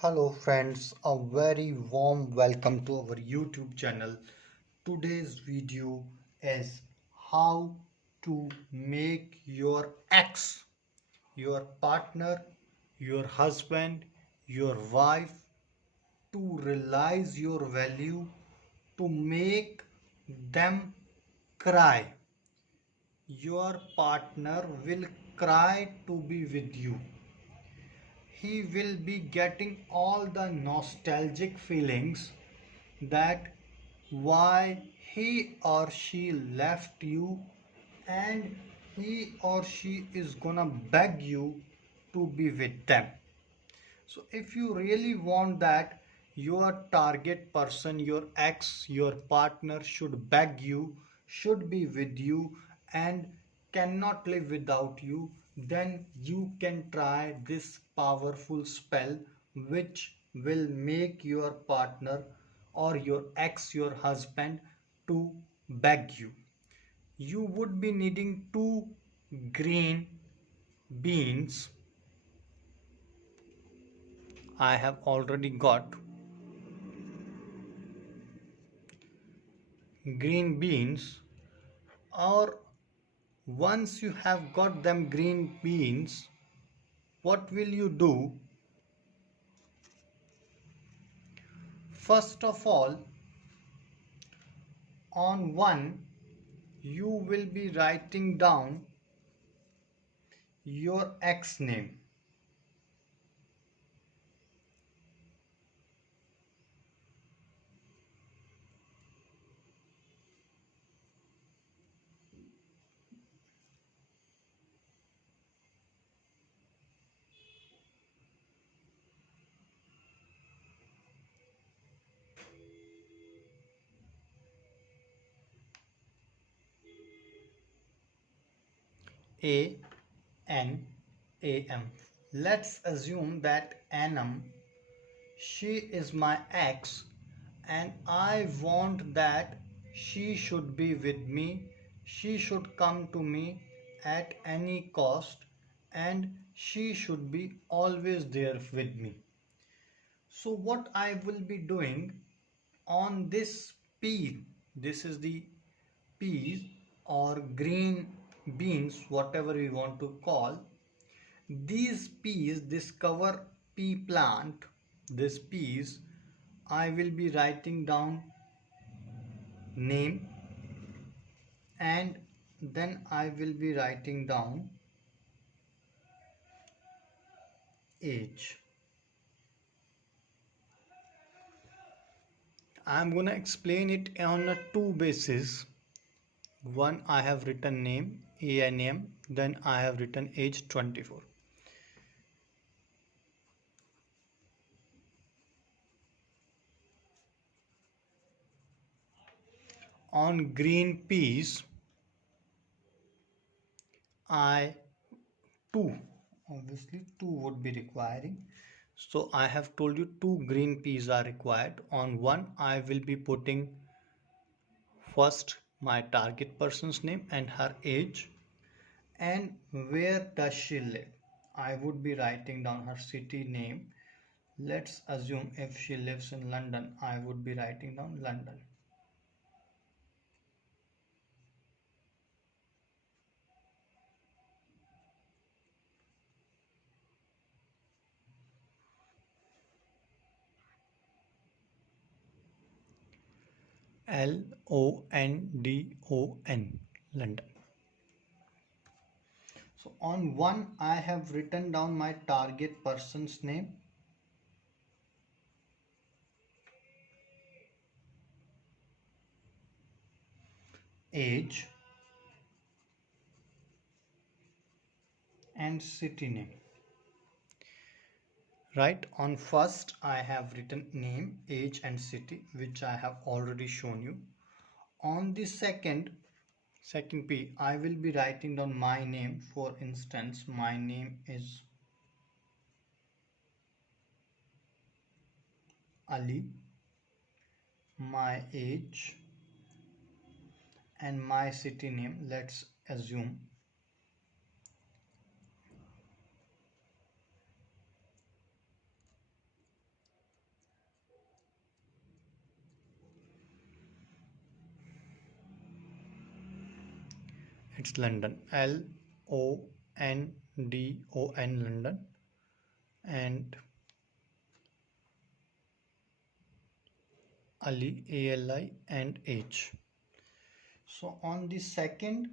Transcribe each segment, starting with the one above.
Hello friends, a very warm welcome to our YouTube channel. Today's video is how to make your ex, your partner, your husband, your wife to realize your value, to make them cry. Your partner will cry to be with you. He will be getting all the nostalgic feelings that why he or she left you, and he or she is gonna beg you to be with them. So if you really want that your target person, your ex, your partner should beg you, should be with you, and cannot live without you, then you can try this powerful spell which will make your partner or your ex, your husband, to beg you. You would be needing two green beans. I have already got green beans. Or once you have got them green beans, what will you do? First of all, on one you will be writing down your ex name. A N A M. Let's assume that Anam, she is my ex, and I want that she should be with me, she should come to me at any cost, and she should be always there with me. So what I will be doing on this pea, this is the peas or green beans, whatever we want to call, these peas, this cover pea plant, this peas, I will be writing down name, and then I will be writing down age. I am gonna explain it on a two basis. One, I have written name ANM, then I have written age 24. On green peas, I two, obviously two would be requiring. So I have told you two green peas are required. On one, I will be putting first my target person's name and her age, and where does she live. I would be writing down her city name. Let's assume if she lives in London, I would be writing down London. London, London. So on one, I have written down my target person's name, age, and city name. Right, on first I have written name, age, and city, which I have already shown you. On the second P, I will be writing down my name. For instance, my name is Ali, my age, and my city name. Let's assume it's London, London, London, and Ali, Ali and H. So on the second,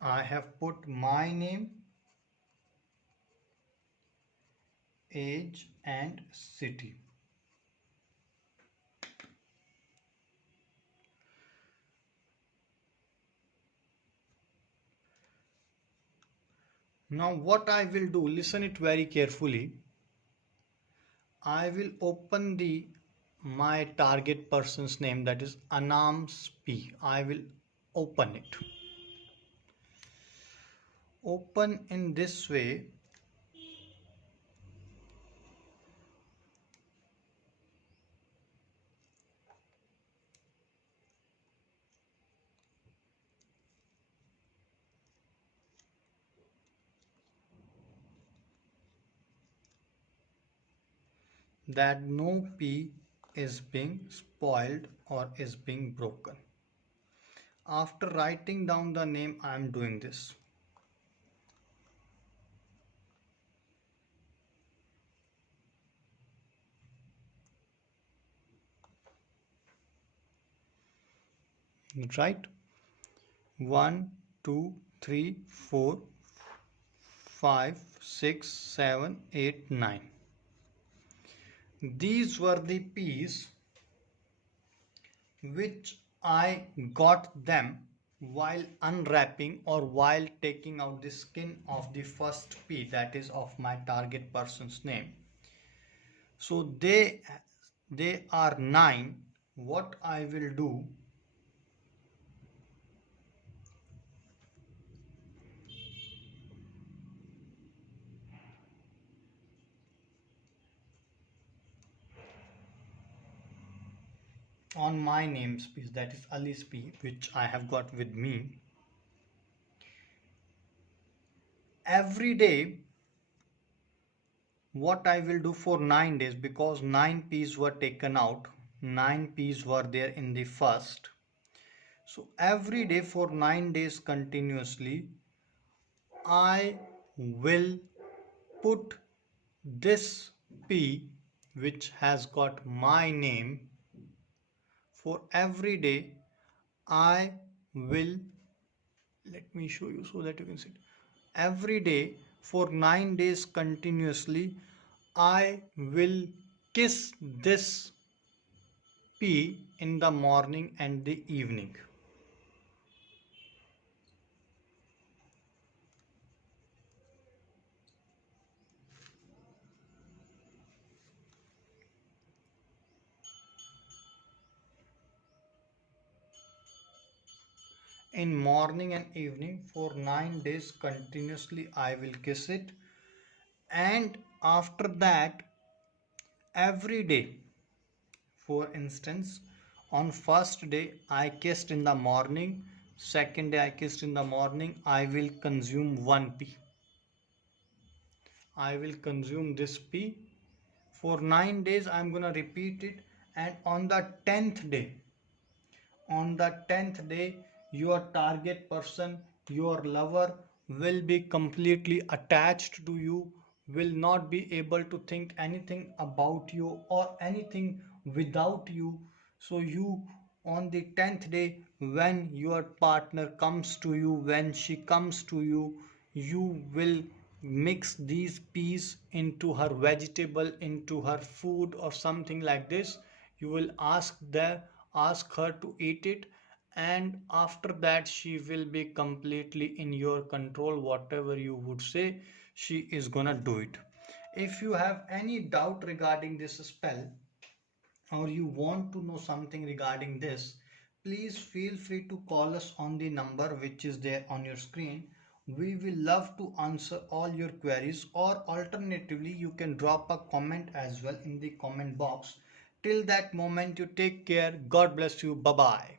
I have put my name, age and city. Now what I will do, listen it very carefully. I will open the my target person's name, that is Anams P. I will open it. Open in this way. That no P is being spoiled or is being broken. After writing down the name, I am doing this. Right? 1, 2, 3, 4, 5, 6, 7, 8, 9. These were the P's which I got them while unwrapping or while taking out the skin of the first P, that is of my target person's name. So they are 9. What I will do, on my name's piece, that is Ali's P, which I have got with me, every day what I will do for 9 days, because 9 P's were taken out, 9 P's were there in the first. So every day for 9 days continuously, I will put this P which has got my name. For every day I will, let me show you so that you can see it. Every day for 9 days continuously, I will kiss this P in the morning and the evening. In morning and evening for 9 days continuously I will kiss it, and after that every day, for instance, on first day I kissed in the morning, second day I kissed in the morning, I will consume 1 P. I will consume this P for 9 days. I'm gonna repeat it, and on the 10th day, your target person, your lover, will be completely attached to you, will not be able to think anything about you or anything without you. So you, on the 10th day, when your partner comes to you, when she comes to you, you will mix these peas into her vegetable, into her food or something like this. You will ask her to eat it, and after that she will be completely in your control. Whatever you would say, she is gonna do it. If you have any doubt regarding this spell, or you want to know something regarding this, please feel free to call us on the number which is there on your screen. We will love to answer all your queries, or alternatively you can drop a comment as well in the comment box. Till that moment, you take care. God bless you. Bye bye.